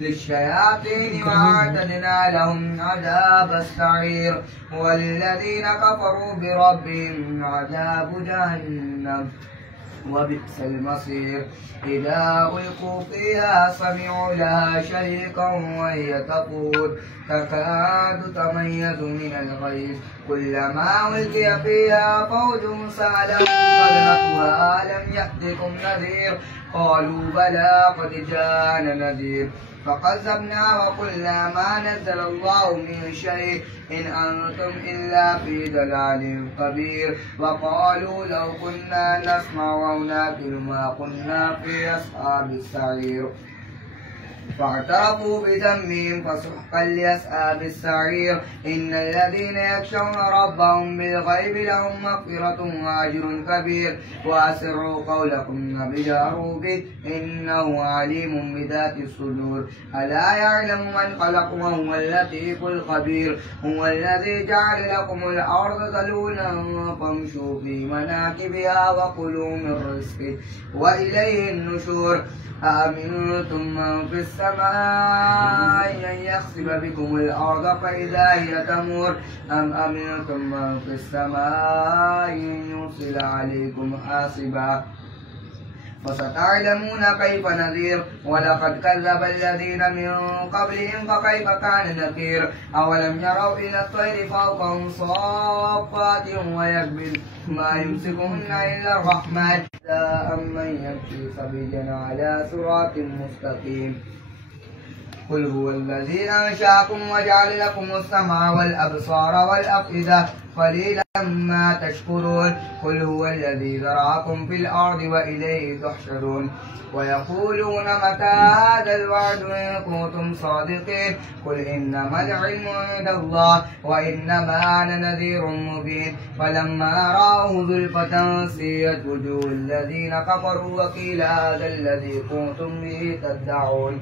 للشياطين وأعتدنا لهم عذاب السعير والذين كفروا بربهم عذاب جهنم وبئس المصير إذا ألقوا فيها سمعوا لها شهيقا وهي تفور تكاد تميز من الغيظ كلما ألقي فيها فوج سألهم خلقها ألم يأتكم نذير قالوا بلى قد جاءنا نذير فكذبنا وقلنا ما نزل الله من شيء إن أنتم إلا في ضلال كبير وقالوا لو كنا نسمع أو نعقل ما كنا في أصحاب السعير فاعترفوا بذنبهم فسحقا لأصحاب السعير إن الذين يخشون ربهم بالغيب لهم مغفرة وأجر كبير وأسروا قولكم وجهروا به إنه عليم بذات الصدور ألا يعلم من خلق وهو اللطيف الخبير هو الذي جعل لكم الأرض ذلولا فامشوا في مناكبها وكلوا من رزقه وإليه النشور أأمنتم من في السماء أن يخسف بكم الأرض فإذا هي تمور أم أمنتم من في السماء أن يرسل عليكم حاصبا فستعلمون كيف نذير ولقد كذب الذين من قبلهم فكيف كان نكير أولم يروا إلى الطير فوقهم صافات ويقبل ما يمسكهن إلا الرحمن أمن يمشي سبيلا على صراط مستقيم قل هو الذي أنشأكم وجعل لكم السمع والأبصار والأفئدة قليلا ما تشكرون قل هو الذي ذرأكم في الأرض وإليه تحشرون ويقولون متى هذا الوعد إن كنتم صادقين قل إنما العلم عند الله وإنما أنا نذير مبين فلما رأوه زلفة سيئت وجوه الذين كفروا وقيل هذا الذي كنتم به تدعون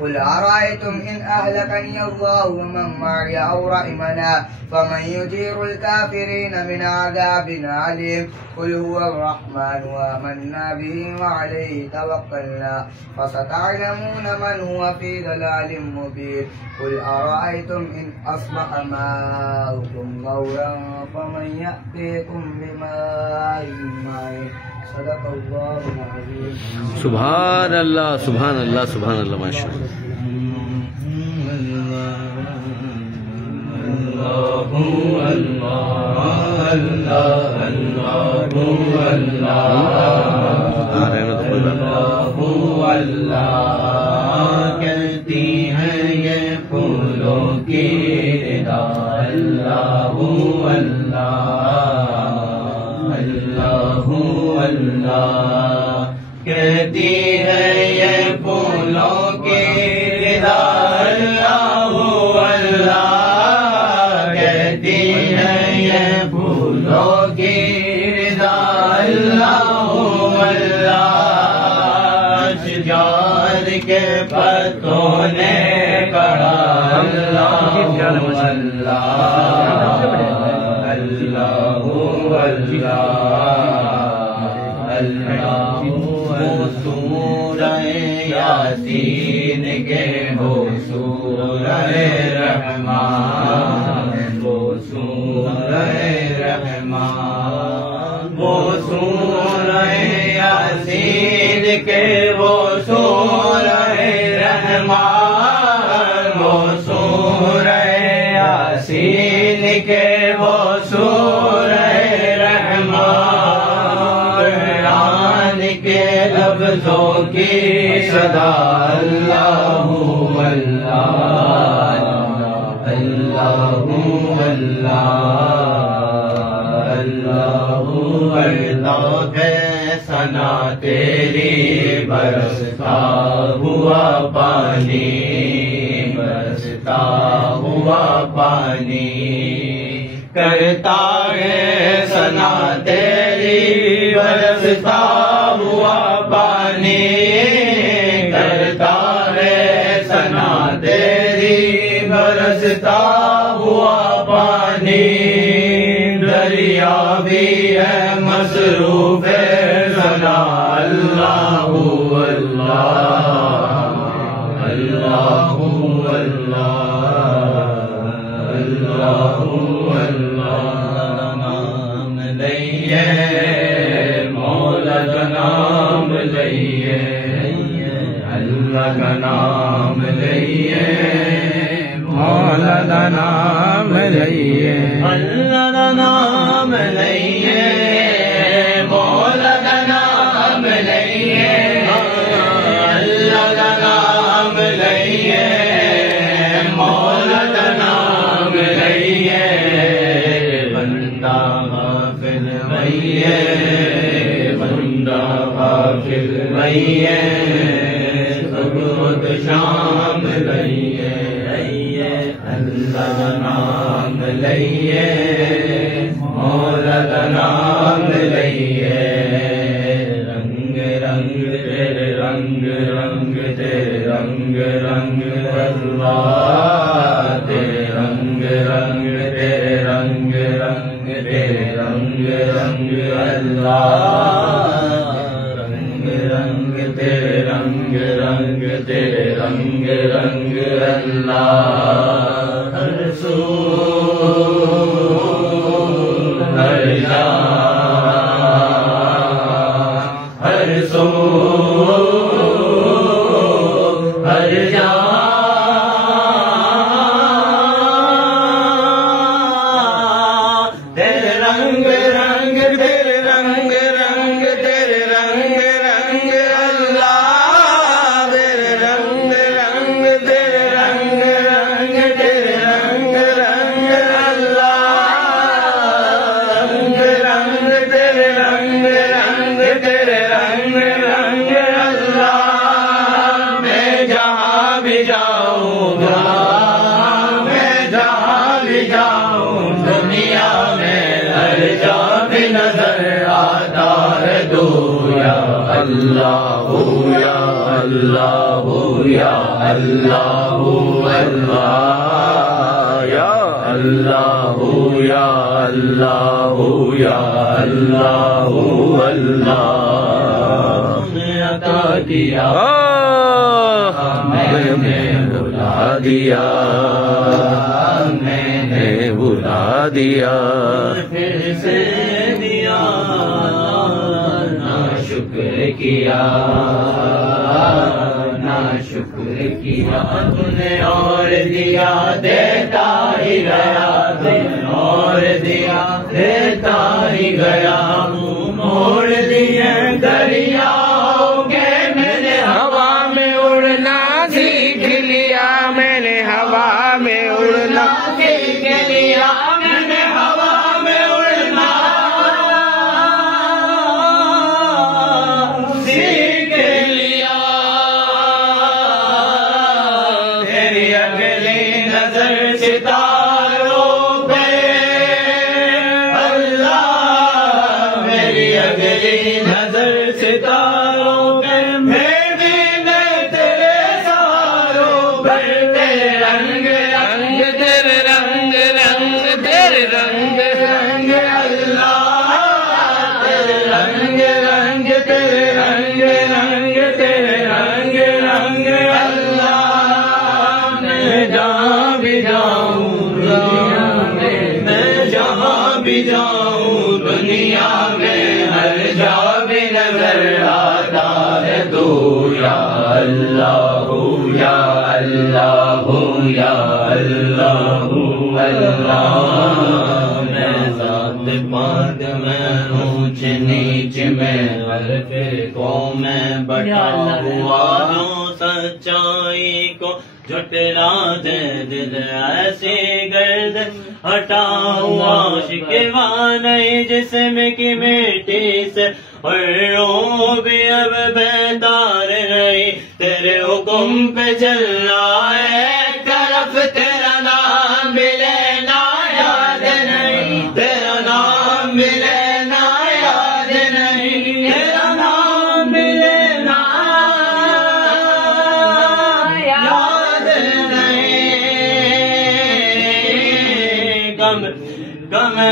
قل أرأيتم إن أهلكني الله ومن معي أو رحمنا فمن يجير الكافرين من عذاب أليم قل هو الرحمن وآمنا به وعليه توكلنا فستعلمون من هو في ضلال مبين قل أرأيتم إن أصبح ماؤكم غورا فمن يأتيكم بماء معين صدق الله العظيم. سبحان اللہ سبحان اللہ سبحان اللہ ماشاء اللہ. کہتی ہیں یہ پھولوں کی ردا اللہ اللہ اللہ کہتی ہے یہ پھولوں کی ردا اللہ اللہ کہتی ہے یہ پھولوں کی ردا اللہ اللہ شجار کے پتوں نے کہا اللہ اللہ اللہ وہ سورہ یاسین کے ہو سورہ رحمان وہ سورہ رحمان وہ سورہ یاسین کے وہ سورہ رحمان وہ سورہ یاسین کے وہ سورہ رحمان کے لفظوں کی صدا اللہ اللہ اللہ اللہ اللہ ہے ثنا تیری برستا ہوا پانی برستا ہوا پانی کرتا ہے ثنا تیری برستا ہوا پانی کرتا ہے ثنا تیری برستا ہوا پانی دریا بھی ہے مصروف ثنا اللہ شام لئیے اللہ کا نام لئیے مولا کا نام لئیے رنگ رنگ تیرے رنگ رنگ تیرے رنگ رنگ اللہ تیرے رنگ رنگ تیرے رنگ رنگ تیرے رنگ رنگ اللہ رنگ رنگ تیرے رنگ رنگ تیرے رنگ رنگ اللہ ہر سو ہر جا ہر سو ہر جا تیرے رنگ رنگ تیرے رنگ رنگ تیرے رنگ رنگ اللہ تیرے رنگ رنگ تیرے رنگ رنگ تیرے رنگ رنگ اللہ رنگ رنگ تیرے رنگ رنگ تیرے رنگ رنگ اللہ میں جہاں بھی جاؤں گا میں جہاں بھی جاؤں دنیا میں ہر جا بھی نظر آتا ہے تو یا اللہ یا اللہ یا اللہ اللہ یا اللہ یا اللہ یا اللہ اللہ عطا کیا میں نے بلا دیا میں نے بلا دیا پھر سے دیا نا شکر کیا نا شکر کیا تو نے اور دیا دیتا ہی گیا اور دیا دیتا ہی گیا موڑ دیے دریا کے میں نے ہوا میں اڑنا سیکھ لیا میں نے ہوا میں اڑنا سیکھ لیا میں نے ہوا میں اڑنا سیکھ لیا تیری اگلی نظر ستاروں پہ اللہ میری اگلی نظر ستاروں پہ میں بھی نہیں تیرے سہاروں پر تیرے رنگ رنگ تیرے رنگ رنگ تیرے رنگ رنگ اللہ تیرے رنگ رنگ تیرے رنگ رنگ تیرے رنگ رنگ اللہ میں جہاں بھی جاؤں دنیا میں جہاں بھی جاؤں دنیا میں ہر جا بھی نظر آتا ہے تو یا اللہ یا اللہ یا اللہ اللہ میں ذات پاک میں اونچ نیچ میں ہر فرقوں میں بٹا ہوا ہوں سچائی کو جھٹلا دے دل ایسی گرد ہٹا ہوا شکوا نہیں جسم کی مٹی سے اور روح بھی اب بیدار رہی تیرے حکم پہ چلنا ہے طرف تیرا نام بھی لینا یاد نہیں تیرا نام بھی لینا یاد نہیں تیرا نام بھی لینا یاد نہیں غم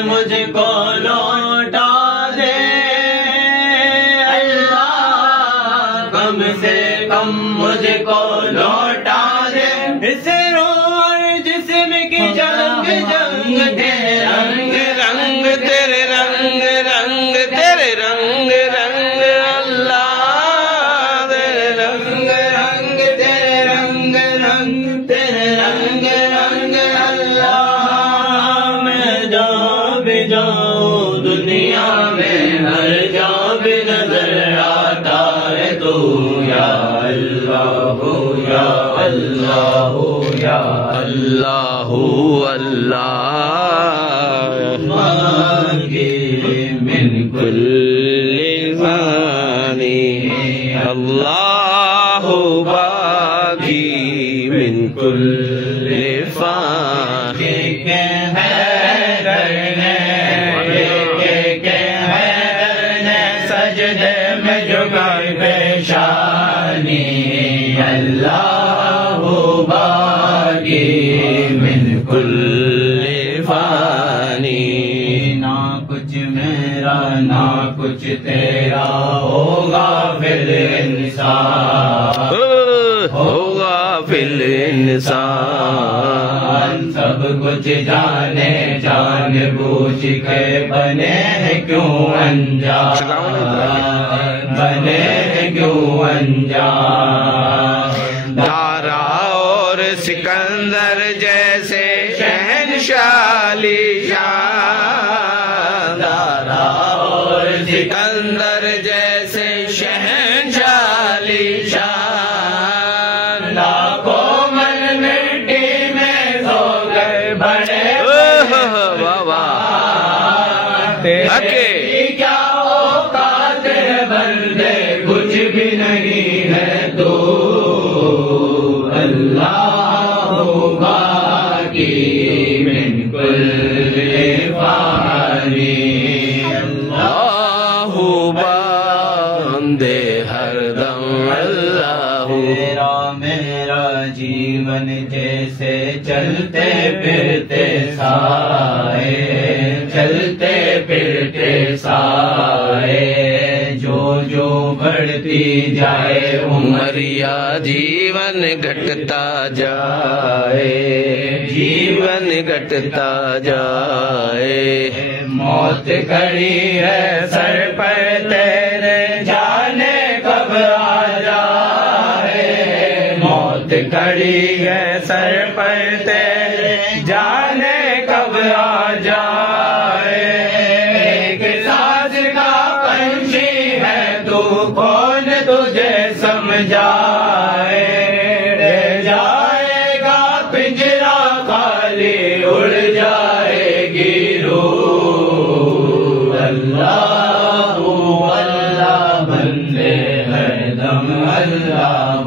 مجھ کو لوٹا دے اللہ غم سے کم مجھ کو لوٹا دے اس روح جسم کی جنگ جنگ تیرے رنگ رنگ تیرے رنگ رنگ تیرے رنگ رنگ اللہ تیرے رنگ رنگ تیرے رنگ رنگ تیرے رنگ رنگ اللہ میں جہاں بھی جاؤں دنیا میں ہر جہاں بھی نظر آتا ہے تو یا اللہ یا اللہ یا اللہ اللہ مانگے من کل فانی اللہ باقی من کل فانی سجدے میں جھکائے پیشانی اللہ باقی من کل فانی نہ کچھ میرا نہ کچھ تیرا ہوگا پھر انسان ہوگا پھر انسان سب کچھ جانے جان بوجھ کے بنے ہیں کیوں انجان بنے ہیں کیوں انجان دارا اور سکندر جیسے شہنشالی شان دارا اور سکندر جیسے شہنشالی شان لاکھوں من مٹی میں سو گئے بڑے بابا کیا اوقات ہے بندے کچھ بھی نہیں ہے تو اللہ باقی من کل فانی اللہ باندے ہر دم اللہ میرا جیون جیسے چلتے پھرتے سائے چلتے پھرتے سائے جو جو بڑھتی جائے عمر یا جیون گھٹتا جائے جیون گھٹتا جائے موت کھڑی ہے سر پر تیرے جانے کب آ جائے موت کھڑی ہے سر پر تیرے جانے کب آ جائے ایک ساز کا پنچھی ہے تو کون تجھے سمجھائے رہ جائے گا پنجرا خالی اڑ جائے گی روح اللہ اللہ بندے ہر دم اللہ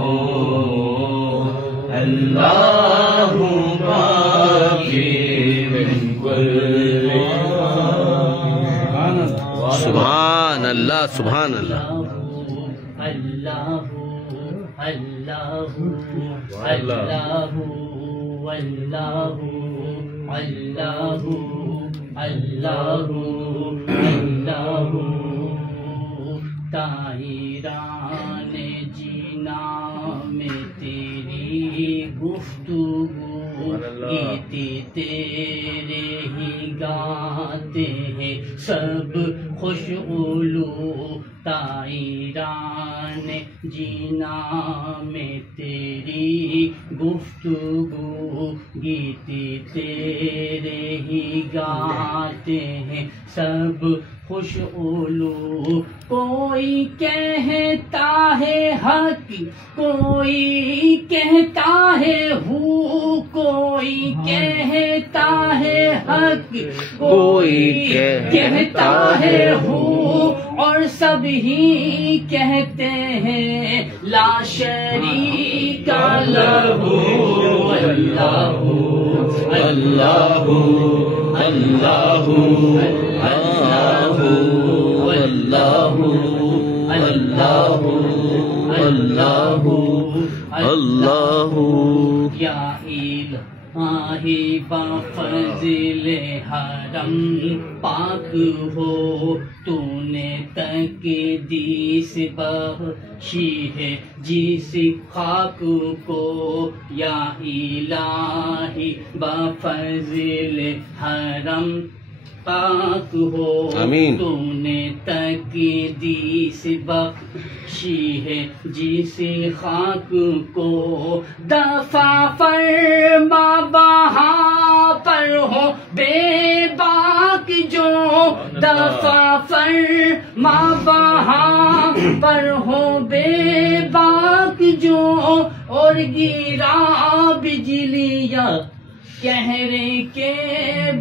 اللہ باقی من کل سبحان اللہ سبحان اللہ اللہ اللہ اللہ اللہ اللہ اللہ اللہ طاہران جینا میں تیری گفتگو گیتی تیرے ہی گاتے ہیں سب خوش اولو طاہران جینا میں تیری گفتگو گیتی تیرے ہی گاتے ہیں سب خوش اولو کوئی کہتا ہے حق کوئی کہتا ہے ہو کوئی کہتا ہے حق کوئی کہتا ہے ہو اور سب ہی کہتے ہیں لا شریک لہ اللہ اللہ اللہ اللہ اللہ اللہ اللہ یا آہی با فضل حرم پاک ہو تو نے تقدیس بخشی ہے جس خاک کو یا الہی با فضل حرم پاک ہو آمین تو نے تقدیس بخشی ہے جس خاک کو دفع فرما وہاں پر ہو بے باک جو دفع فرما وہاں پر ہو بے باک جو اور گرا بجلیاں کہرے کے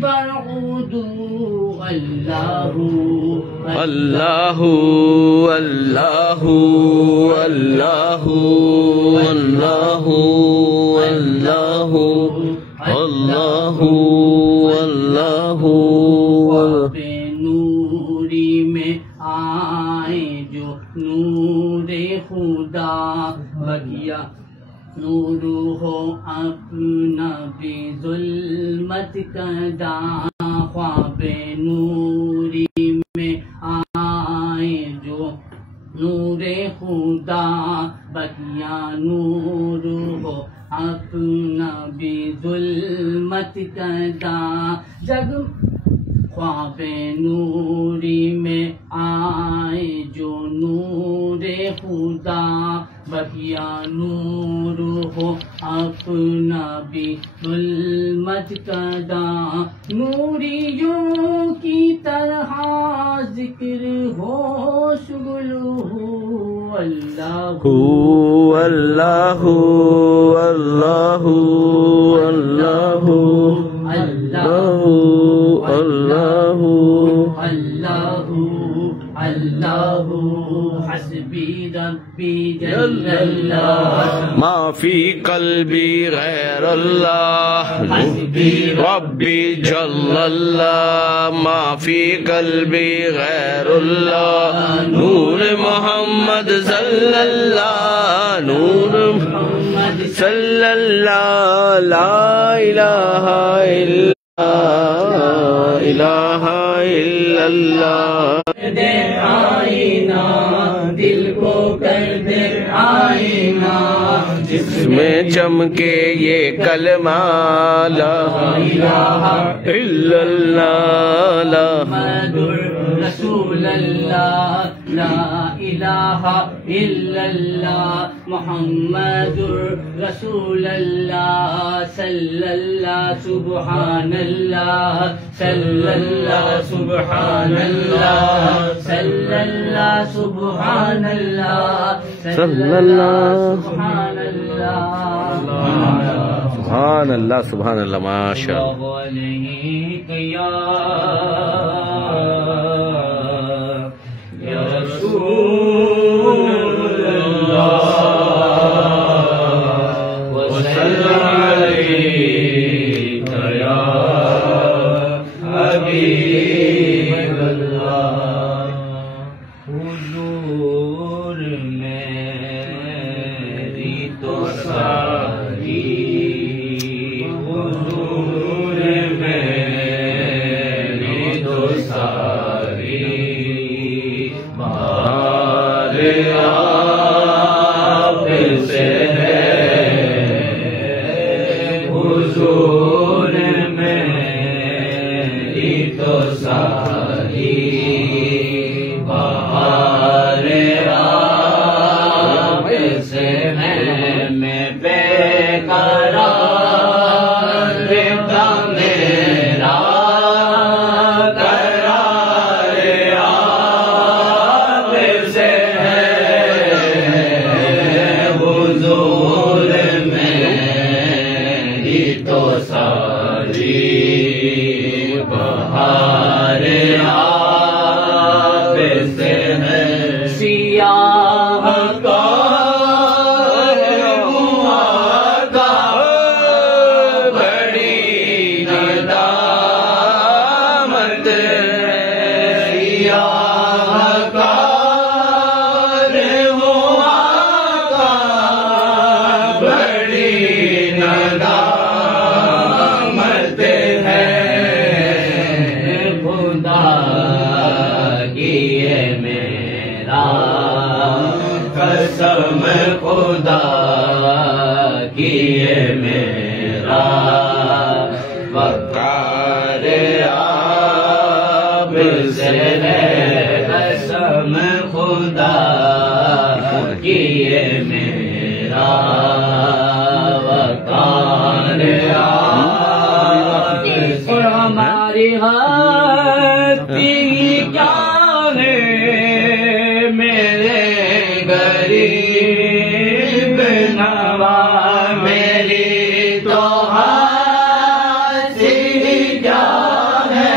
برعودو اللہ اللہ اللہ اللہ اللہ اللہ اللہ اللہ بے نوری میں آئے جو نور خدا بگیا نور ہو اپنا بھی ظلمت کدا خواب نوری میں آئے جو نور خدا بقیا نور ہو اپنا بھی ظلمت کدا جگ خواب نوری میں آئے جو نور خدا بقیا نور ہو اپنا بھی ظلمت کدا نوریوں کی طرح ذکر ہو شغل ہو اللہ اللہ اللہ اللہ اللہ اللہ اللہ اللہ حسبی ربی جل اللہ ما فی قلبی غیر اللہ ربی جل اللہ ما فی قلبی غیر اللہ نور محمد صلی اللہ نور محمد صلی اللہ لا الہ الا اللہ دے آئینہ دل کو کر دے آئینہ جس میں چمکے یہ کلمہ لا الہ الا اللہ محمد رسول اللہ لا الہ الا اللہ محمد رسول اللہ صلی اللہ سبحان اللہ صلی اللہ سبحان اللہ صلی اللہ سبحان اللہ صلی اللہ سبحان اللہ سبحان اللہ سبحان اللہ ماشاء اللہ یا رسول اللہ وسلم علیک یا حبیب اللہ حضور میری تو ساری حضور میری تو ساری بار آپ سے ہے حضور میری تو ساری بہار آپ سے ہے میں بے قرار رہتا میرا قرار آپ سے ہے حضور میری تو ساری خدا کیے میرا وقار آپ سے ہے قسم خدا کیے میرا وقار آپ سے ہماری ہستی کیا ہے میرے غریب نوا میری تو ہستی کیا ہے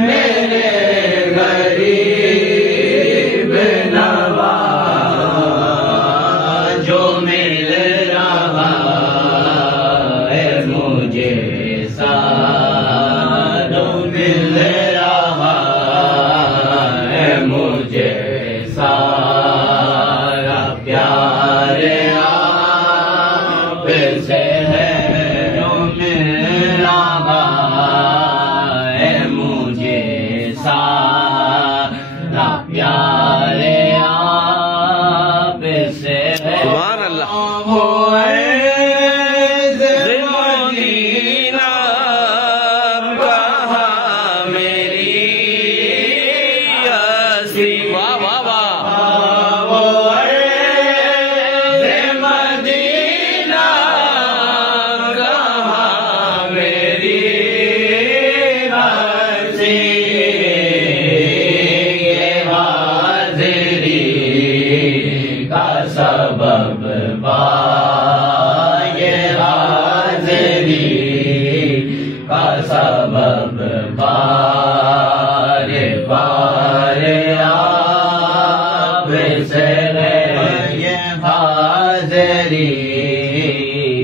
میرے غریب نوا جو مل رہا ہے مجھے جو مل رہا ہے مجھے سارا پیار آپ سے ہے جو مل رہا ہے مجھے سارا پیار آپ سے ہے سبحان اللہ سبب یہ حاضری کا سبب بار بار آپ سے ہے یہ حاضری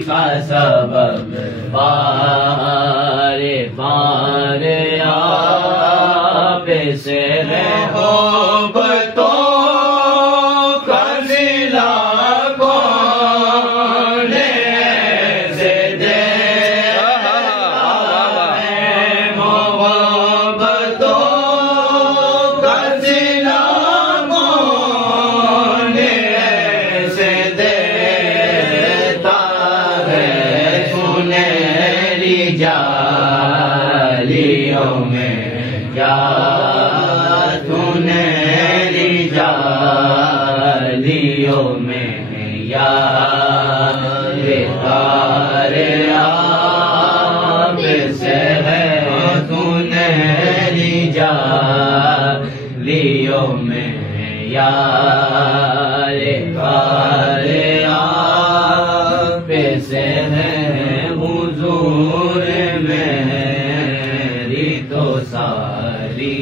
کا سبب بار بار آپ سے ہے جالیوں میں کیا سنہری جالیوں میں یار تار آپ سے ہے سنہری جالیوں میں یار تار آپ سے ہے حضور میری تو ساری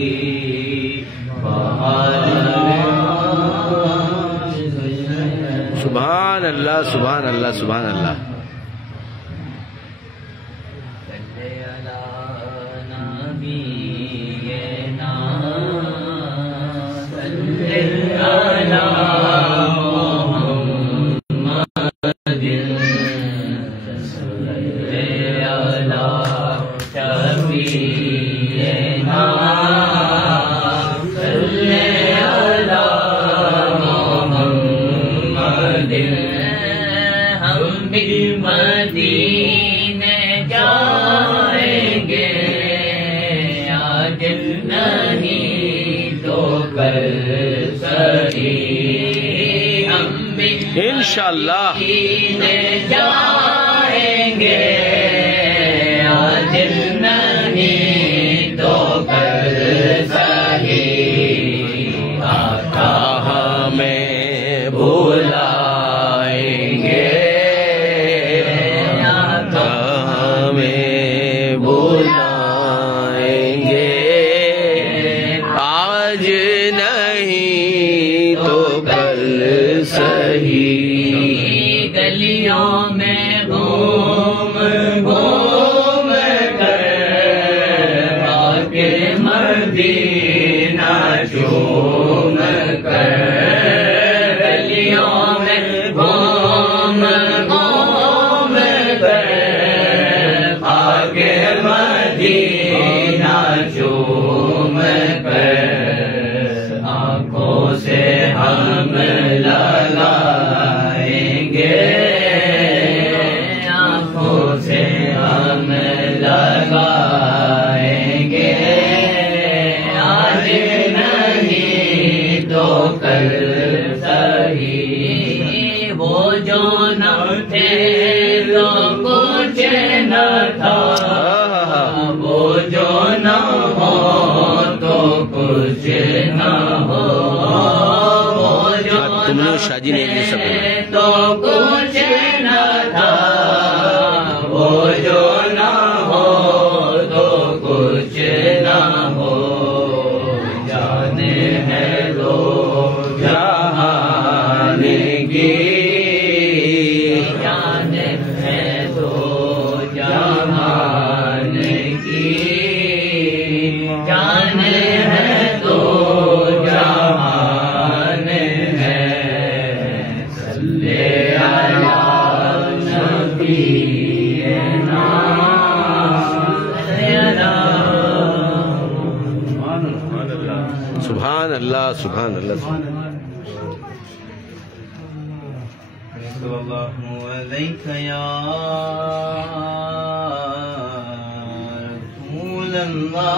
سبحان اللہ سبحان اللہ سبحان اللہ مدینے جائیں گے آج نہیں تو کل سہی ہم بھی انشاءاللہ مدینے جائیں گے آج نہیں تو کل سہی آقا ہمیں بلائیں گے آج نہیں تو کل سہی گلیوں میں گھوم گھوم کر آگے مدینہ چوم کر گلیوں میں گھوم گھوم کر آگے مدینہ چوم کر آنکھوں سے ہم لگا وہ جو نہ تھے تو کچھ نہ تھا، وہ جو نہ ہو تو کچھ نہ ہو، وہ جو تم نے شاہ جی نے یہ سب تو کچھ نہ تھا، وہ جو نہ ہو تو کچھ نہ ہو، جانے ہے دو جہان کی، جانے ہے دو جہان کی، جانے ہے دو جہان ہے، صلی علی نبینا سبحان اللہ سبحان اللہ صلی اللہ علیہ یا رسول اللہ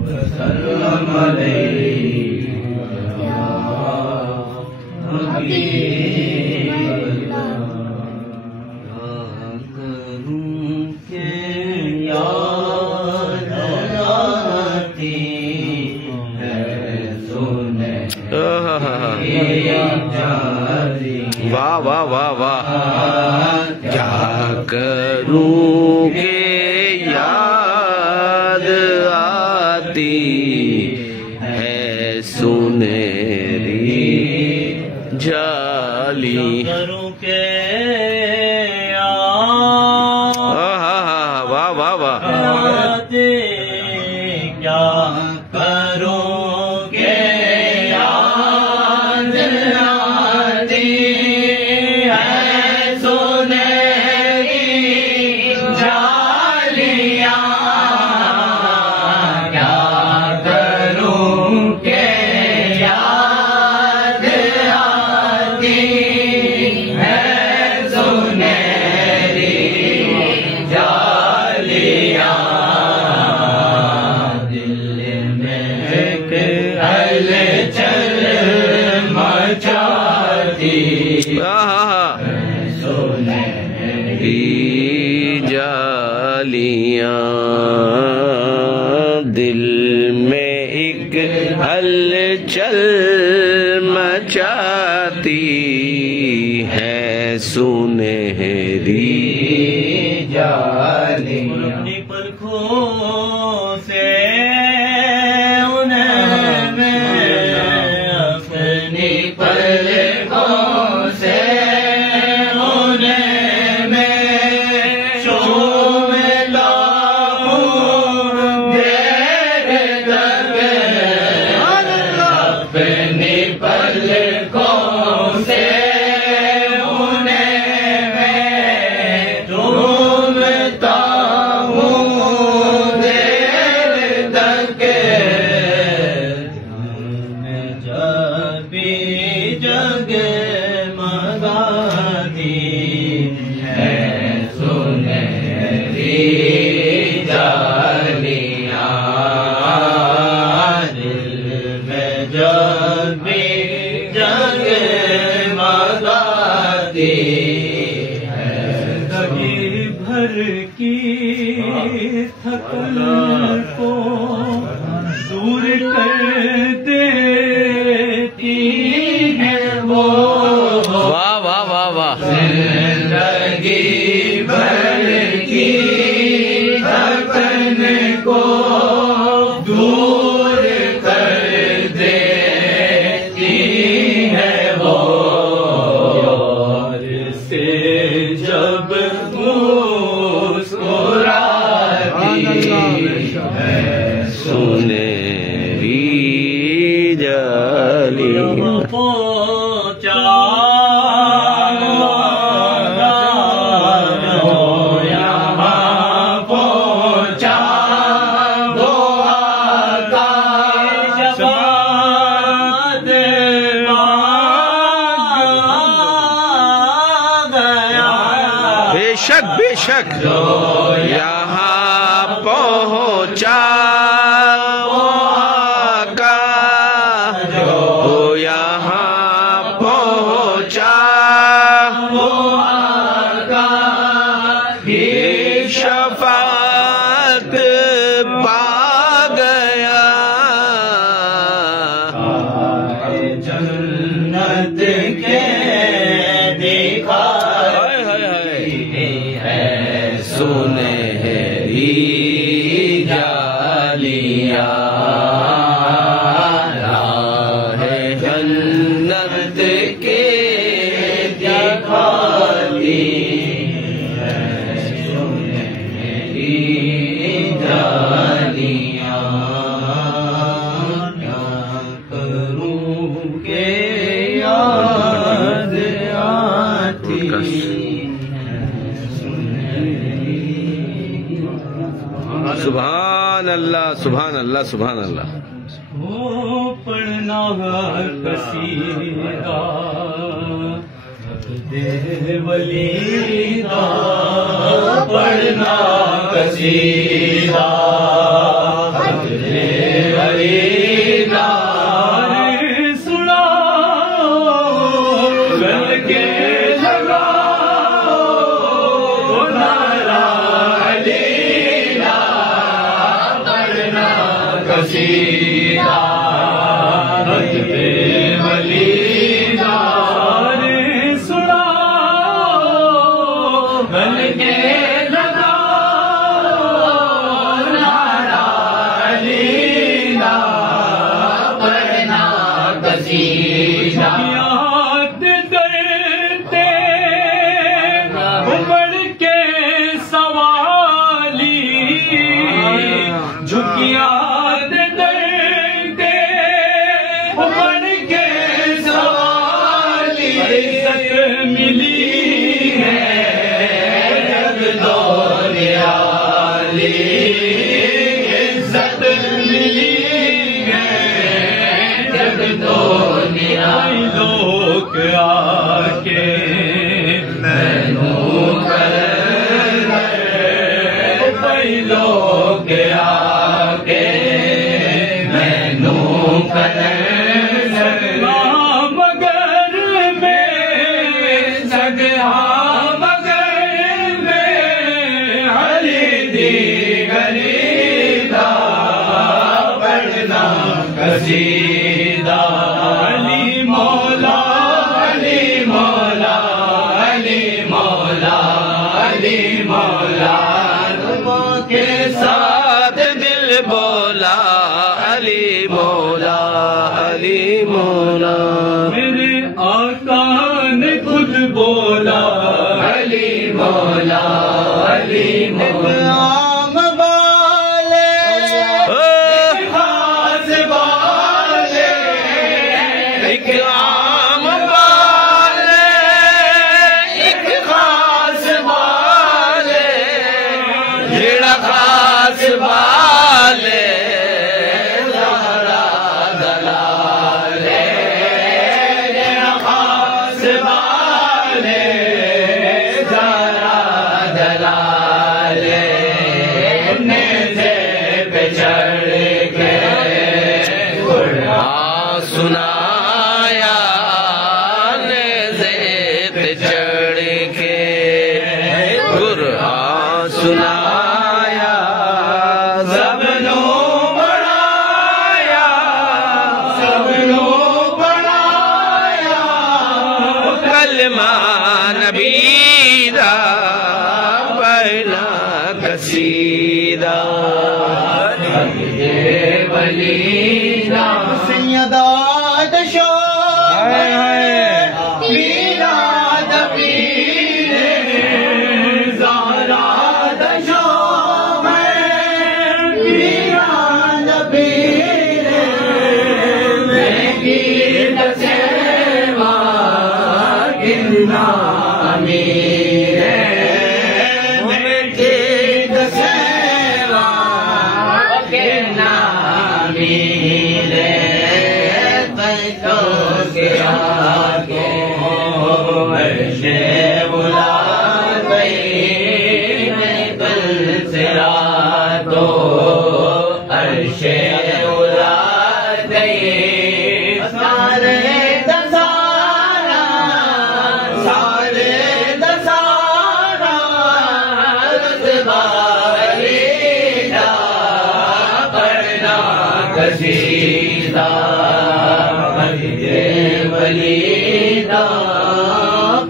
وسلم علیہ یا حبیب اللہ، کروں کہ یاد آتی ہے سنے واہ واہ واہ واہ، کیا کروں کہ یاد آتی ہے سنہری جالی، کروں کہ واہ واہ واہ، کیا کروں کہ یاد آتی ہے سنہری جالیاں، کیا کروں کہ یاد آتی ہے سنہری جالیاں، دل میں ایک ہلچل مچاتی سنہری جالیاں، دل میں ایک ہلچل مچاتی ہے سنہری جالیاں، اپنی پلکوں سے انہیں میں، اپنی پلکوں سے انہیں میں چومتا ہوں دیر تک، اپنی پلکوں سے انہیں میں چومتا ہوں دیر تک، جب بھی جگمگاتی ہے سنہری جالیاں، دل میں جب بھی جگمگاتی ہے، کبھی بھر کی تھکن کو دور کر دیتی ہے وہ، واہ واہ واہ واہ، زندگی بھر کی تھکن کو دور کر دیتی ہے وہ، یار سے جب مسکراتی ہے سنہری جالیاں، پہنچا یہاں پہنچا وہ آقا شفاعت مانگ گیا، بے شک بے شک، یہاں پہنچا وہ آقا جو جنت کے دکھائی ہے سنہری جالیاں راہ جنت کے دکھاتی ہے سنہری جالیاں کیا کروں کہ یاد آتی سبحان اللہ سبحان اللہ سبحان اللہ پڑھنا قصیدہ دے ولیدہ پڑھنا قصیدہ دے ولیدہ سنا گل کے لگا نعرہ علینا پڑھنا قصیدہ دے ولیدہ سنا گل کے لگا نعرہ علینا پڑھنا قصیدہ یاد درتے ابڑ کے سوالی جھکیا ملی ہے جگ دونیالی عزت ملی ہے جگ دونیالی لوگ آ کے مینوں کر بھائی لوگ آ کے مینوں کر قصیدہ علی مولا علی مولا علی مولا علی مولا تمہاں کے ساتھ دل بولا علی مولا علی مولا میرے آقا نے خود بولا علی مولا علی مولا سنایا نیزت چڑھ کے قرآن سنایا سب نو بڑھایا سب نو بڑھایا کلمہ نبی دا پڑھنا قصیدہ ولیدہ سیدہ قصیدہ کلیدہ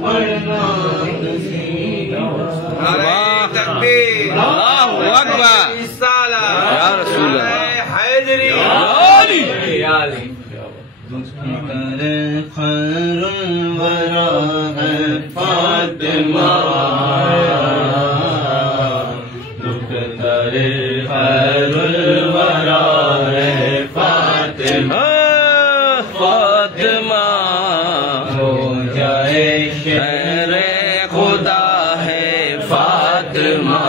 پڑھنا اللہ اکبر یا رسول اللہ خیر الورا ہے فاطمہ دکھتر خیر الورا ہے فاطمہ فاطمہ ہو جائے خیر خدا ہے فاطمہ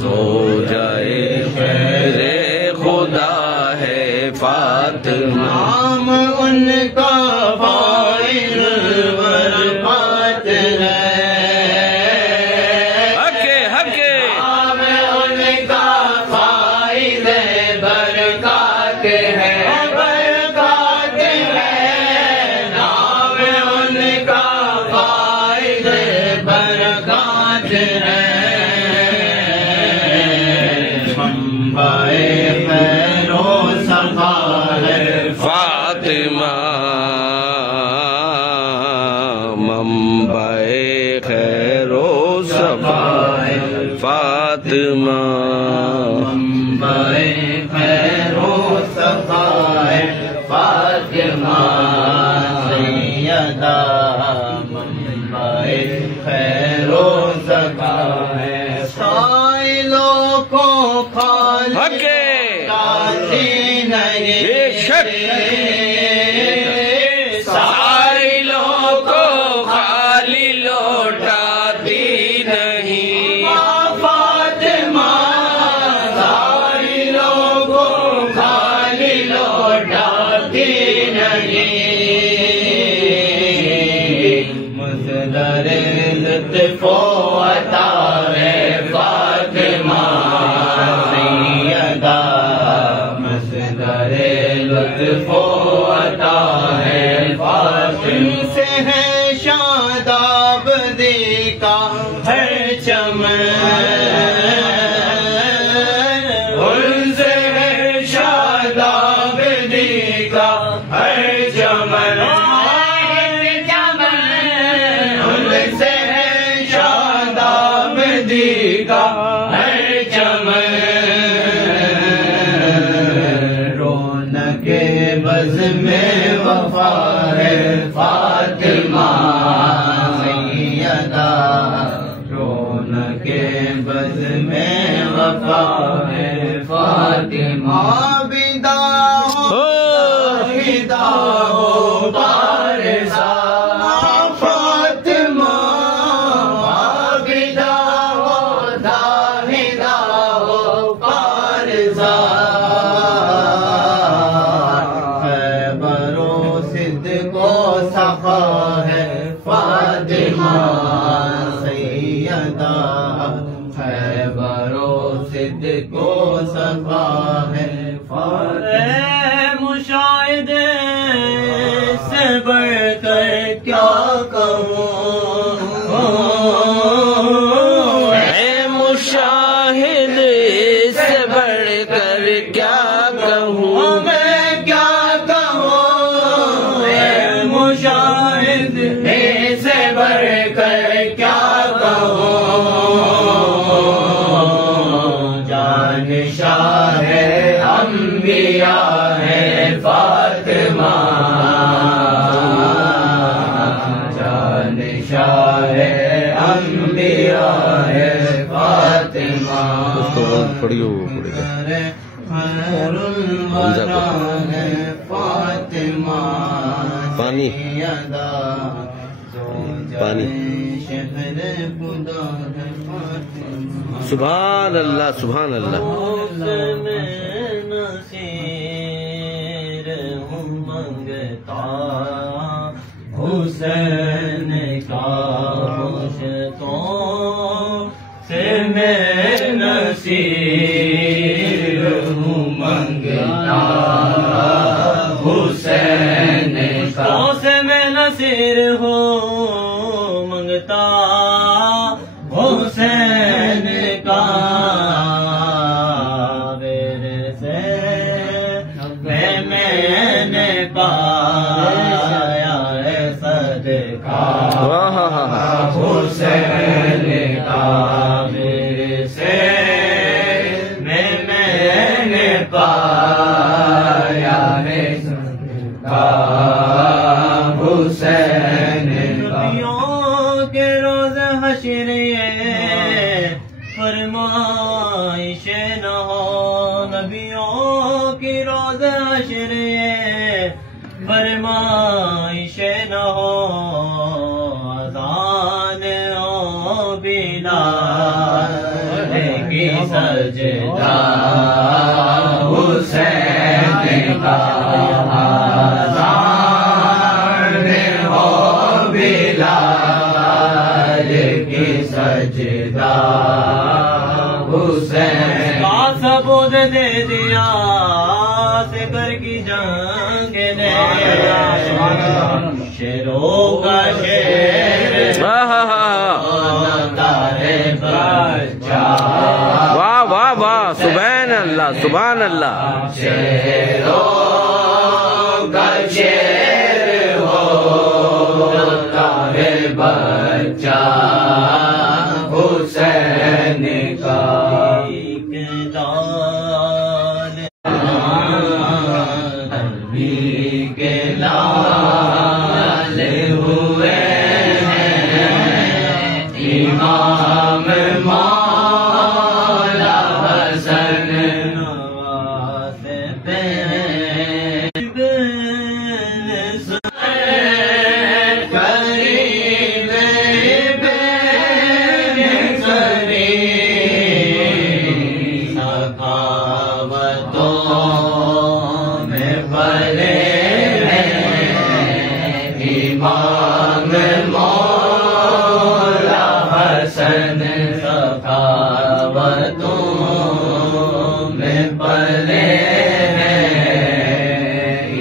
سو جائے خیر خدا ہے فاطمہ نام ان کا فائل برکات ہے حق نام ان کا فائل برکات ہے برکات ہے نام ان کا فائل برکات ہے منبع خیر و صفا ہے فاطمہ منبع خیر و صفا ہے فاطمہ منبع خیر و صفا ہے فاطمہ سیدہ منبع خیر و صفا ہے سائلوں کو خالی حق کاتی نہیں بے شک سائلوں کو خالی لوٹاتی نہیں فاطمہ سائلوں کو خالی لوٹاتی نہیں مصدر لطف و عطا ہے فاطمہ سیدہ مصدر لطف و عطا ہے فاطمہ سے ہے شاداب دی کا ہر چمن ان سے ہے شاداب دی کا ہر چمن ان سے ہے شاداب دی کا ہر چمن رونق بز میں وفا ہے فاطمہ سیدہ رونق بز میں وفا ہے فاطمہ عابدہ ہو فدا ہو بارزہ فاطمہ عابدہ ہو زاہدہ ہو بارزہ خیبر و صدق و صفا ہے فاطمہ سیدہ خیبر و صدق و صفا ہے فاطمہ مشاہدے سے بڑھ کر کیا کہوں اے مشاہد سے بڑھ کر کیا کہوں میں کیا کہوں اے مشاہد سے بڑھ کر کیا کہوں جان شاہ ہے انبیاء ہے فاطمہ جان شاہ ہے انبیاء ہے فاطمہ اس کو پڑھیو پڑھے خیر الورا ہے فاطمہ پانی پانی شہر خدا ہے فاطمہ سبحان اللہ سبحان اللہ نصیر ہوں منگتا حسین کا رشتوں سے میں نصیر ہوں منگتا حسین کا سے میں نصیر ہوں منگتا حسین کا میرے سے میں نے پایا ہے صدقہ حسین کا میرے سے میں نے پایا ہے صدقہ حسین کا کے روز حشر فرمائش نہ ہو نبیوں کی روز حشر فرمائش نہ ہو اذان ہو بلال کی سجدہ حسین کا اذان ہو بلال کی سجدہ حسین کا ثبوت دے دیا سکر کی جنگ نے شیروں کا شیر واہ واہ واہ سبحان اللہ سبحان اللہ شیروں کا شیر ہو بچہ حسین کا کے لال ہوئے امام مولا حسن امام مولا حسن سخاوتوں میں پلے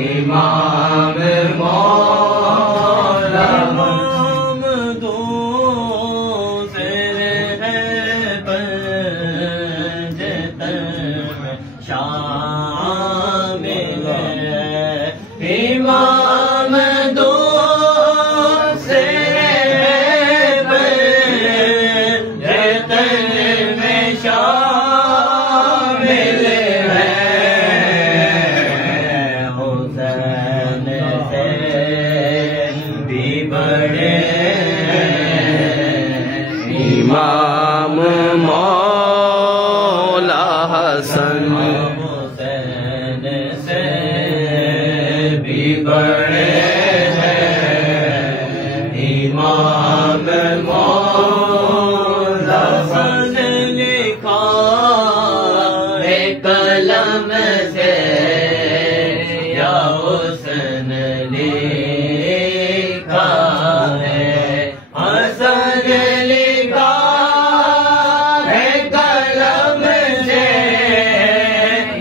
امام مولا دوسرے شامل امام امام مولا حسن حسین سے بھی بڑے ہیں امام مولا حسن لکھا ہے قلم سے یا حسن لکھا ہے حسن لکھا ہے قلم سے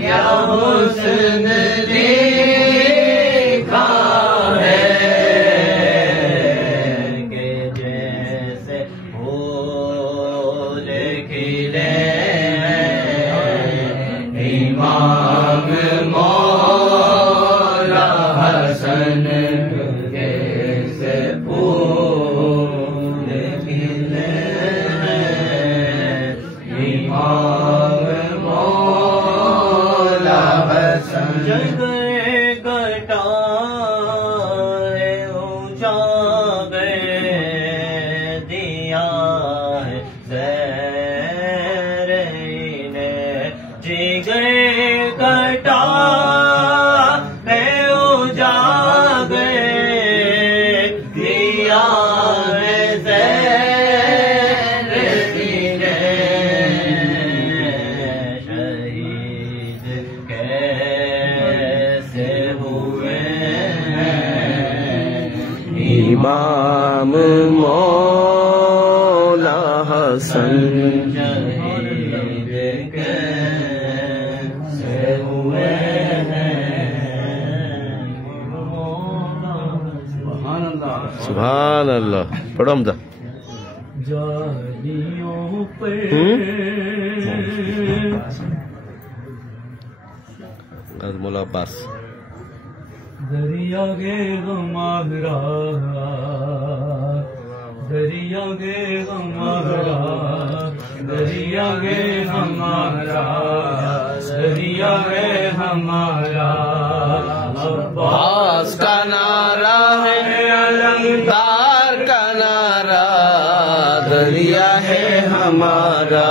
یا حسن لکھا ہے کہ جیسے پھول کھلے امام مولا حسن کیسے پھول کھلے امام مولا حسن جگہ گٹا اونچا گے دیا ہے زیر نے جگر کٹا ہے اجاگر دیا ہے زیر نے شہید کیسے ہوئے امام مولا حسن شہید کیسے ہوئے سبحان اللہ پڑھو ہم دا جالیوں پر مولا عباس دریا گے ہمارا دریا گے ہمارا دریا گے ہمارا دریا گے ہمارا عباس کا نعرہ ہے علمدار کا نعرہ دریا ہے ہمارا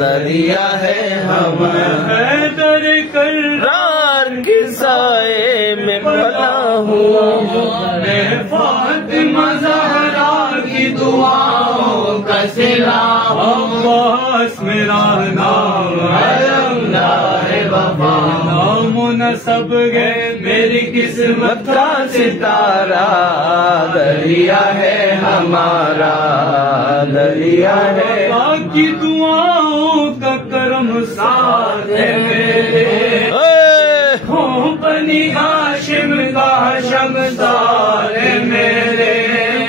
دریا ہے ہمارا در کرار کے سائے میں پلا ہوں میں فاطمہ زہرا کی دعاؤں کا سلا عباس میرا نام علمدار وفا نام و نسب گئے میری قسمت کا ستارہ دریا ہے ہمارا دریا ہے کی دعاؤں کا کرم ساتھ ہے میرے ہوں بنی ہاشم کا شمدار ہے میرے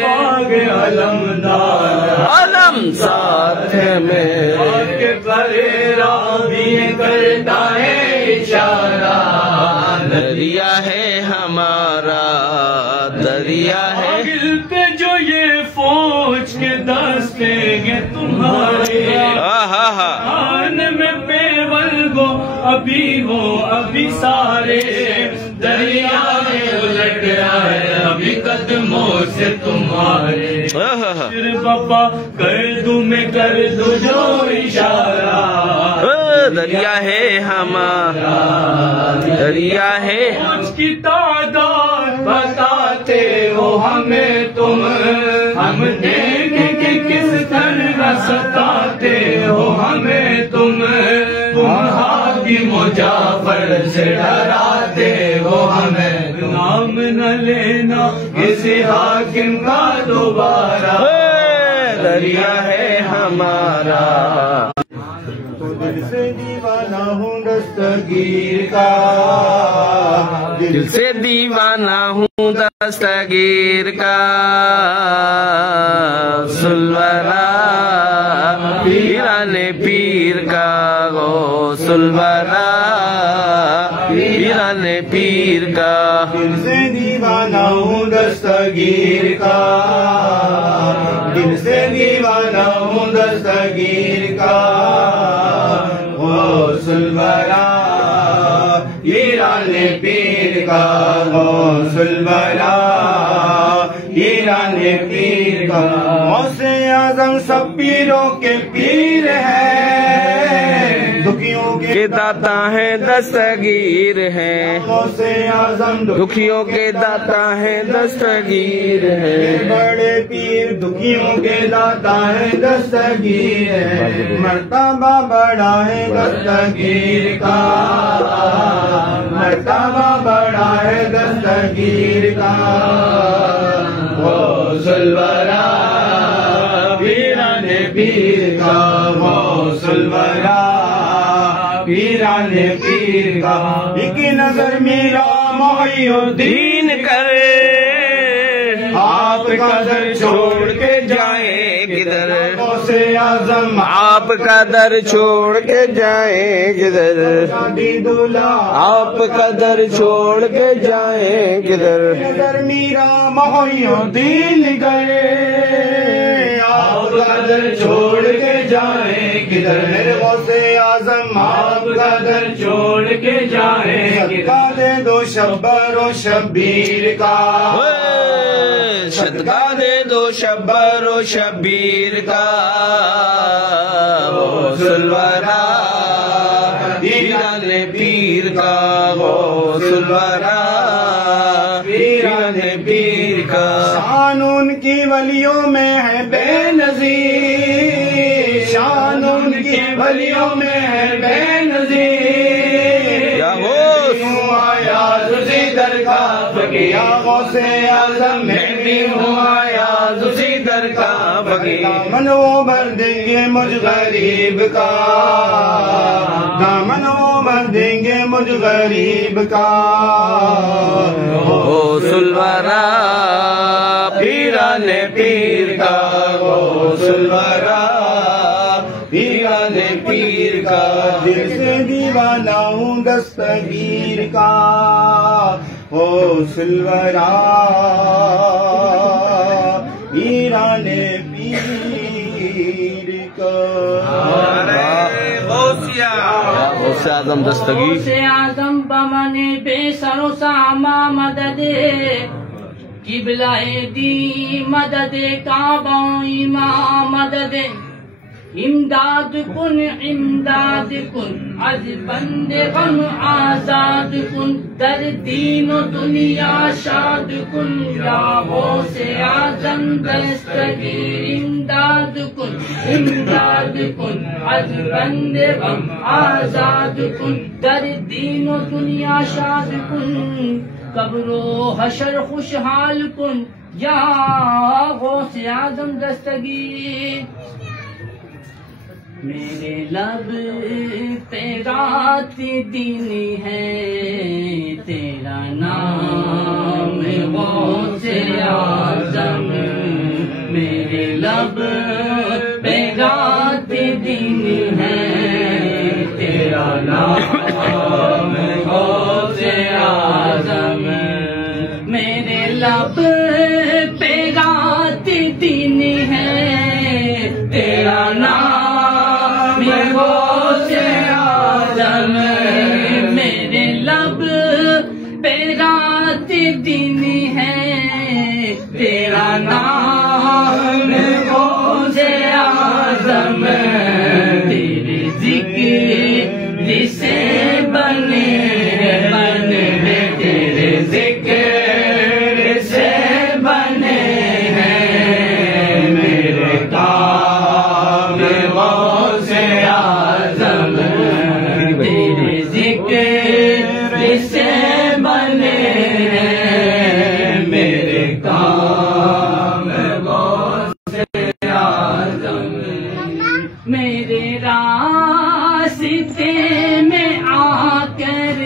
باغ علمدار علم ساتھ ہے میرے بریرا بھی کرتا ہے اشارہ دریا ہے ہمارا دریا ہے دل پہ جو یہ فوج کے دستے گے تمہارے آن میں پیول گو ابھی ہو ابھی سارے دریا میں الٹ آئے ابھی قدموں سے تمہارے پھر بابا کر دوں میں کر دوں جو اشارہ دریا ہے ہمارا دریا ہے فوج کی تعداد بتاتے ہو ہمیں تم ہم دیکھیں کہ کس طرح ستاتے ہو ہمیں تم حاکم جعفر سے ڈراتے ہو ہمیں نام نہ لینا کسی حاکم کا دوبارہ دریا ہے ہمارا دل سے دیوانہ ہوں دستگیر کا دل سے دیوانہ ہوں دستگیر کا سلورا پیران پیر کا غوث الورا پیران پیر کا دل سے دیوانہ ہوں دستگیر کا دل سے دیوانہ ہوں دستگیر کا غوث الورا پیران پیر کا غوث الورا پیران پیر کا غوث اعظم سب پیروں کے پیر ہے دکھیوں کے داتا ہے دستگیر ہے غوث اعظم دکھیوں کے داتا ہے دستگیر ہے بڑے پیر دکھیوں کے داتا ہے دستگیر ہے مرتبہ بڑا ہے دستگیر کا مرتبہ بڑا ہے دستگیر کا غوث الورا پیران پیر کا غوث الورا پیران پیر کا ایک نظر میرا محی الدین کرے آپ کا در چھوڑ کے جائیں کدھر غوث اعظم آپ کا در چھوڑ کے جائیں کدھر آپ کا در چھوڑ کے جائیں کدھر نظر میرا محی الدین کرے آپ کا در چھوڑ کے جائیں کدھر میرے غوث اعظم آپ کا در چھوڑ کے جائیں صدقہ دے دو شبر و شبیر کا صدقہ دے دو شبر و شبیر کا غوث الورا پیران پیر کا غوث الورا پیران پیر کا شان ان کی ولیوں میں ہے بے نظیر شان ان کی ولیوں میں ہے بے نظیر یا غوث آیا تجھے در کا فقیر یا غوث اعظم میں بھی ہوں آیا تجھے در کا فقیر دامن وہ بھر دیں گے مجھ غریب کا دامن وہ بھر دیں گے مجھ غریب کا غوث الورا پیران پیر کا غوث الورا پیران پیر کا دل سے دیوانہ ہوں دستگیر کا سلورا ایران پیر کو غوث اعظم دستگیر غوث اعظم بمن بے سر و ساما مدد قبلہ دی مدد کعبہ امام مدد امداد کن از بند غم آزاد کن در دین و دنیا شاد کن یا غوث اعظم دستگیر امداد کن از بند غم آزاد کن در دین و دنیا شاد کن قبر و حشر خوشحال کن یا غوث اعظم دستگیر میرے لب پہ رات دن ہے تیرا نام غوث اعظم میرے لب پہ رات دن ہے تیرا نام غوث اعظم میرے لب پہ رات دن ہے تیرا نام غوث اعظم میرے لب پہ رات دن ہے تیرا نام غوث اعظم تیرے ذکر سے بنے تیرے ذکر سے بنے ہیں میرے کام غوث اعظم تیرے ذکر سے بنے ہیں میرے کام غوث اعظم میرے راستے میں آ کر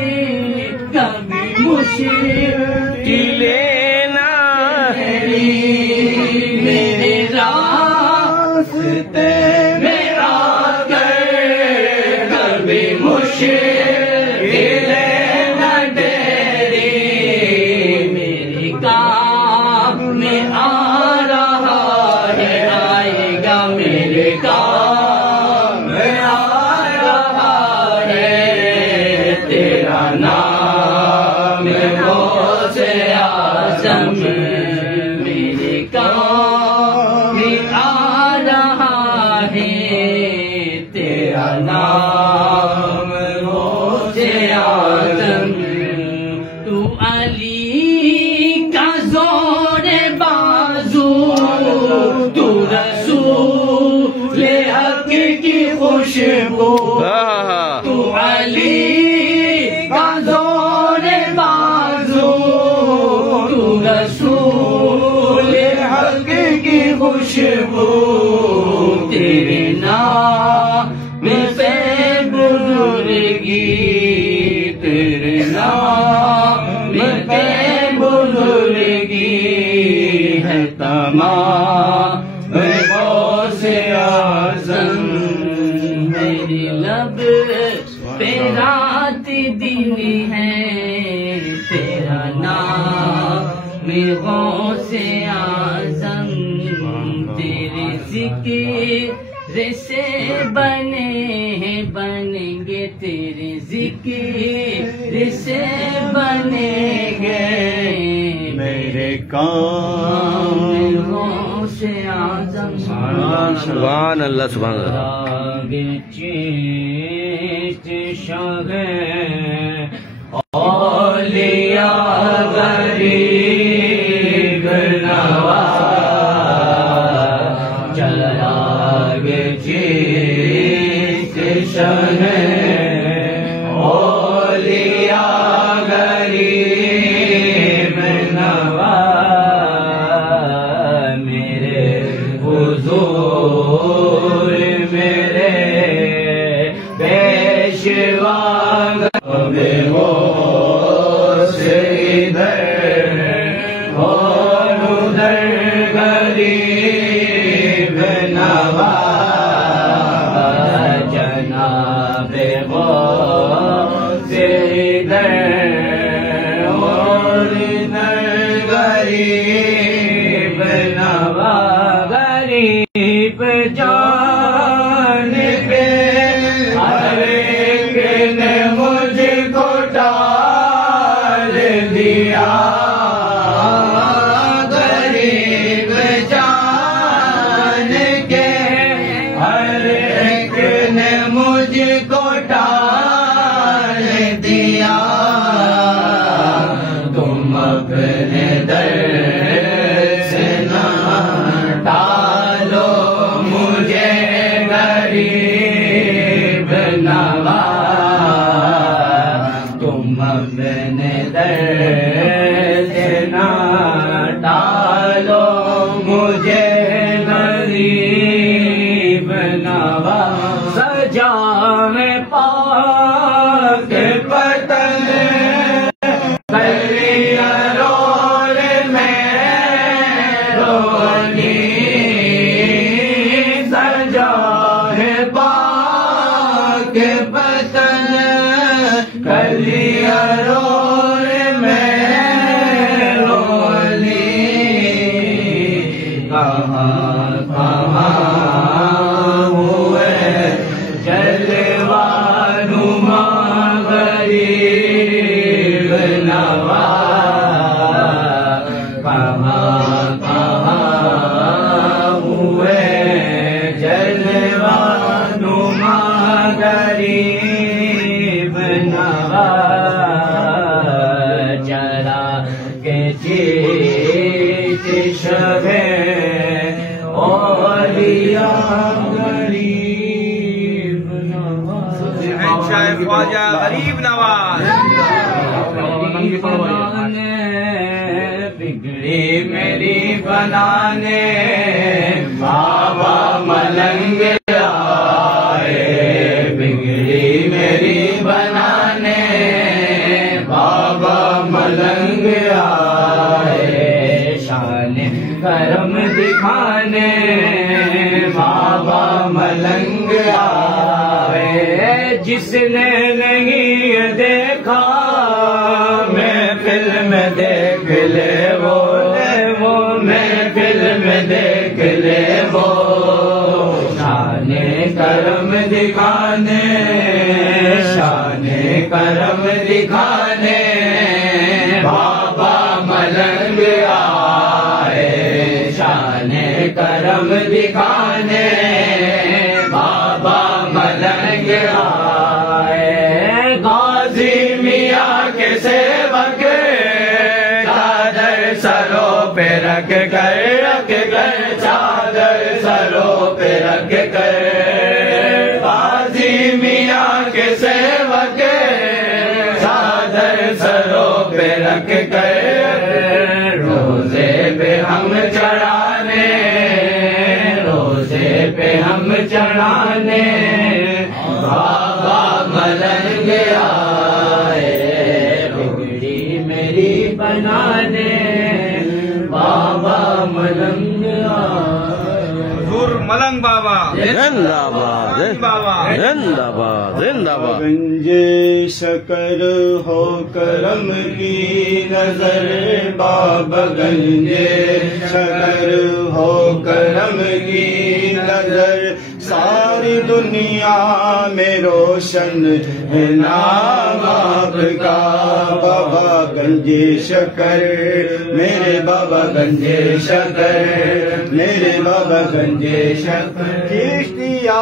کبھی مشکل نہ میرے راستے میں آ کر کبھی مشکل نہ ڈری میرے کام میں آ رہا ہے آئے گا میرے کام میں آ رہا ہے تیرا نام غوث اعظم میرے کام میں آ رہا ہے تیرا نام غوث اعظم تو علی کا زور بازو تو رسول حق کی خوشبو تو علی کا زور بازو تو رسول حق کی خوشبو تیرے نام پہ بزرگی تیرے نام پہ بزرگی ہے تمام غوث اعظم میری لب پہ رات دن ہے تیرا نام غوث اعظم تیرے ذکر سے بنے ہیں بنیں گے تیرے ذکر سے بنے گے میرے کام غوث اعظم سبحان اللہ سبحان اللہ اولیاء غریب نواز چراغ چیست شہ اولیاء غریب نواز میرے حضور میرے پیشوا غریب نوا غریب جان کے ہر ایک نے مجھ کو ڈال دیا غریب جان کے ہر ایک نے مجھ کو ڈال دیا تم اپنے در سے نہ ڈالو مجھے غریب نوا تم اپنے در سے نہ ڈالو مجھے غریب نوا سجا میں پاک پتن کلیا رول میں رونی سجا ہے پاک پتن کلیا رول میں رونی کہاں کہاں ہوئے جلوہ نما غریب نوا کہاں کہاں ہوئے جلوہ نما غریب نوا چرا کے چیت شب اولیاء غریب نواز خواجہ غریب نواز بگڑی میری بنانے بابا ملنگ آئے بگڑی میری بنانے بابا ملنگ آئے شان کرم دکھانے بابا ملنگ آئے جس نے نہیں دیکھا میں فلم دیکھ لے وہ میں فلم دیکھ لے وہ شان کرم دکھانے شان کرم دکھانے بابا ملنگ آئے شان کرم دکھانے بابا ملنگ آئے غازی میاں کے سیوک چادر سروں پہ رکھ کر چادر سروں پہ رکھ کر غازی میاں کے سیوک چادر سروں پہ رکھ کر روزے پہ ہم چڑھانے روزے پہ ہم چڑھانے بابا ملنگ آئے بگڑی میری بنانے بابا ملنگ آئے حضور ملنگ بابا زندہ باد بابا زندہ باد زندہ باد گنج شکر ہو کرم کی نظر بابا گنج شکر ہو کرم کی نظر ساری دنیا میں روشن ہے نام آپ کا بابا گنج شکر میرے بابا گنج شکر میرے بابا گنج شکر چشتیا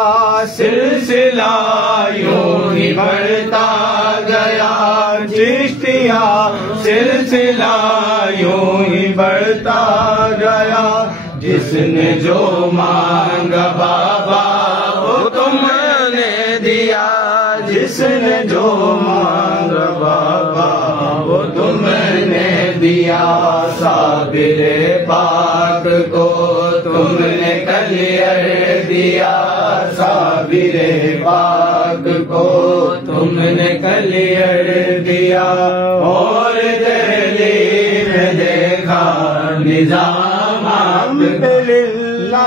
سلسلہ یوں ہی بڑھتا گیا چشتیا سلسلہ یوں ہی بڑھتا گیا جس نے جو مانگا بابا وہ تم نے دیا جس نے جو مانگا بابا وہ تم نے دیا صابر پاک کو تم نے کلیئر دیا صابر پاک کو تم نے کلیئر دیا اور دہلی میں دیکھا نظام الحمدللہ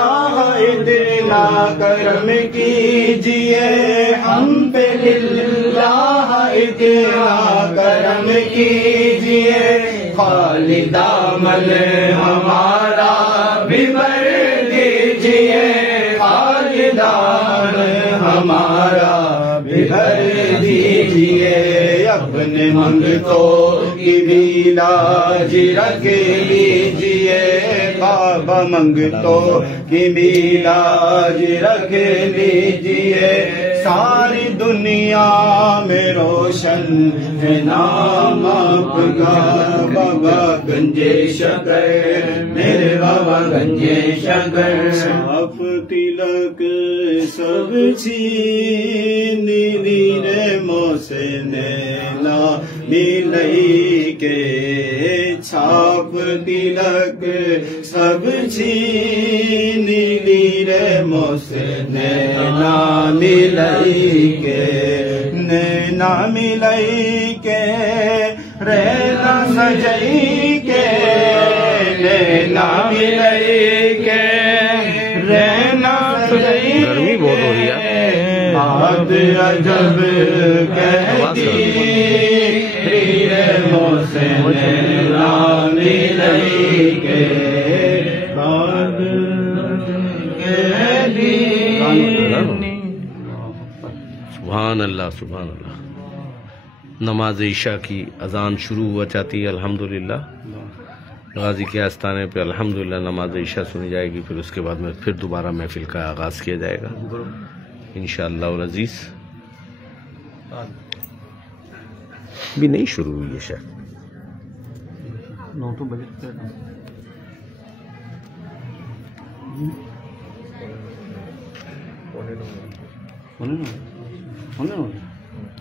اتنا کرم کیجئے ہم پہ للہ اتنا کرم کیجئے خالی دامن ہمارا بھی بھر دیجئے، خالی دامن ہمارا بھی بھر دیجئے، اپنے منگتوں کی بھی لاج رکھ لیجئے، بابا منگتوں کی بھی لاج رکھ لیجئے، ساری دنیا میں روشن ہے نام آپ کا، بابا گنجے شکر میرے بابا گنجے شکر، آپ تلک سب چھین لیرے موسے نینا ملئی کے، چھاپ تلک سب چھین لیرے موسے نینا ملئی کے، نینا ملئی کے رینا سجئی کے، نینا ملئی کے رینا سجئی کے، گرمی بہت ہو رہی ہے، بات عجب کہتی رے موسے نینا ملئی کے، بات کہتی۔ سبحان اللہ سبحان اللہ۔ نماز عشاء کی اذان شروع ہوا چاہتی ہے الحمدللہ، غازی کے آستانے پہ الحمدللہ نماز عشاء سنی جائے گی، پھر اس کے بعد میں پھر دوبارہ محفل کا آغاز کیا جائے گا انشاءاللہ العزیز۔ بھی نہیں شروع ہوئی ہے شاید،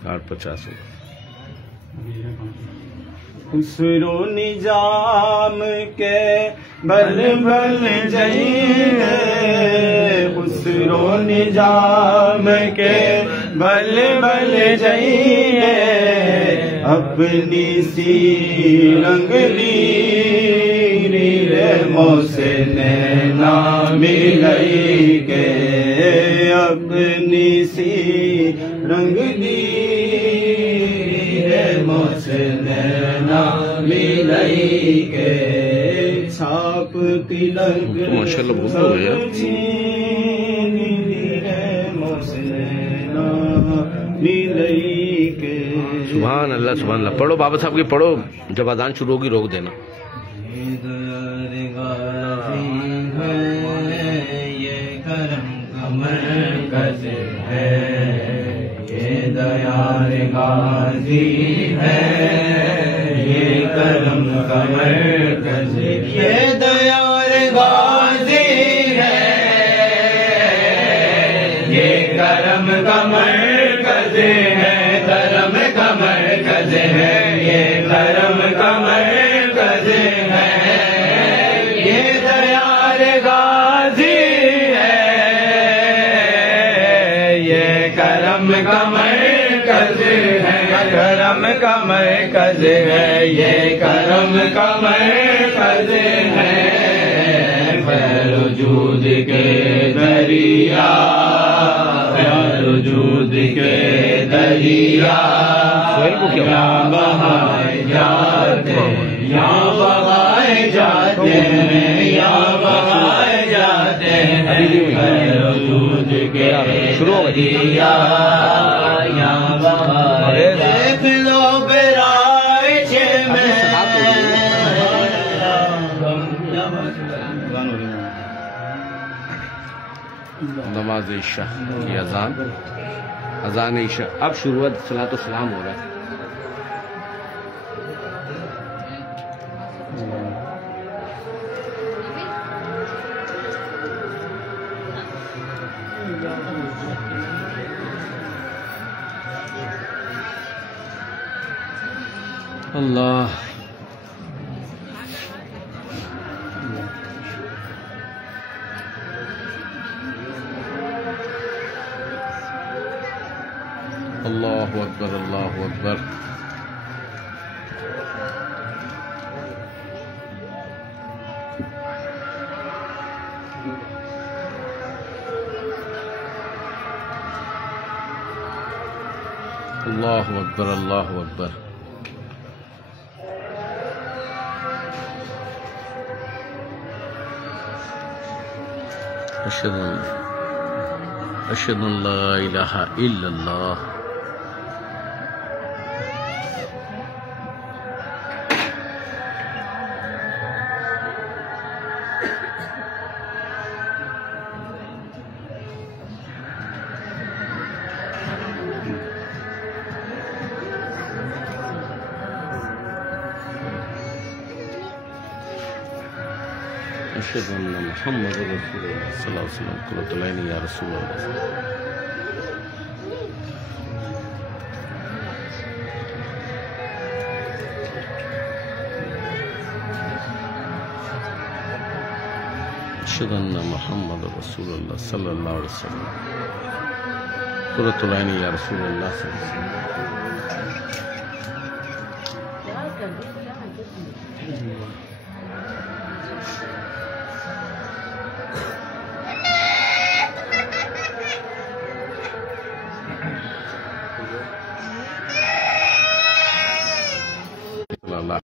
آٹھ 50 خسرو نظام کے بل بل جائیے، خسرو نظام کے بل بل جائیے، اپنی سی رنگ لیرے موسے نینا ملئی کے، اپنی سی رنگ لیرے موسے نینا ملئی کے، چھاپ تلک ماشاءاللہ بہت ہو گیا، موسے نینا ملئی کے۔ سبحان اللہ سبحان اللہ۔ پڑھو بابا صاحب کی پڑھو، جب اذان شروع ہوگی روک دینا۔ یہ کرم کا مرکز ہے، یہ دیار غازی ہے، یہ کرم کا مرکز، یہ دیار غازی ہے، یہ کرم کا مرکز ہے، کرم کا مرکز ہے، یہ کرم کا مرکز ہے، یہ دیار غازی ہے، یہ کرم کا مرکز ہے، کرم کا مرکز ہے، یہ کرم کا مرکز ہے، خیر وجود کے دریا، خیر وجود کے دریا، یہاں بہائے جاتے ہیں، یہاں بہائے جاتے ہیں، یہاں بہائے جاتے ہیں، خیر وجود کے دریا، یہاں بہائے دیکھ لو برائش میں، نماز عشاء کی اذان، اذان عشاء اب شروع ہے، صلاۃ و سلام ہو رہا ہے۔ اللہ اللہ اکبر اللہ اکبر۔ اللہ اکبر اللہ اکبر۔ أشهد أن لا إله إلا الله أشهد أن محمد رسول الله صلى الله عليه وسلم قرة العين يا رسول الله أشهد أن محمد رسول الله صلى الله عليه وسلم قرة العين يا رسول الله صلى الله عليه وسلم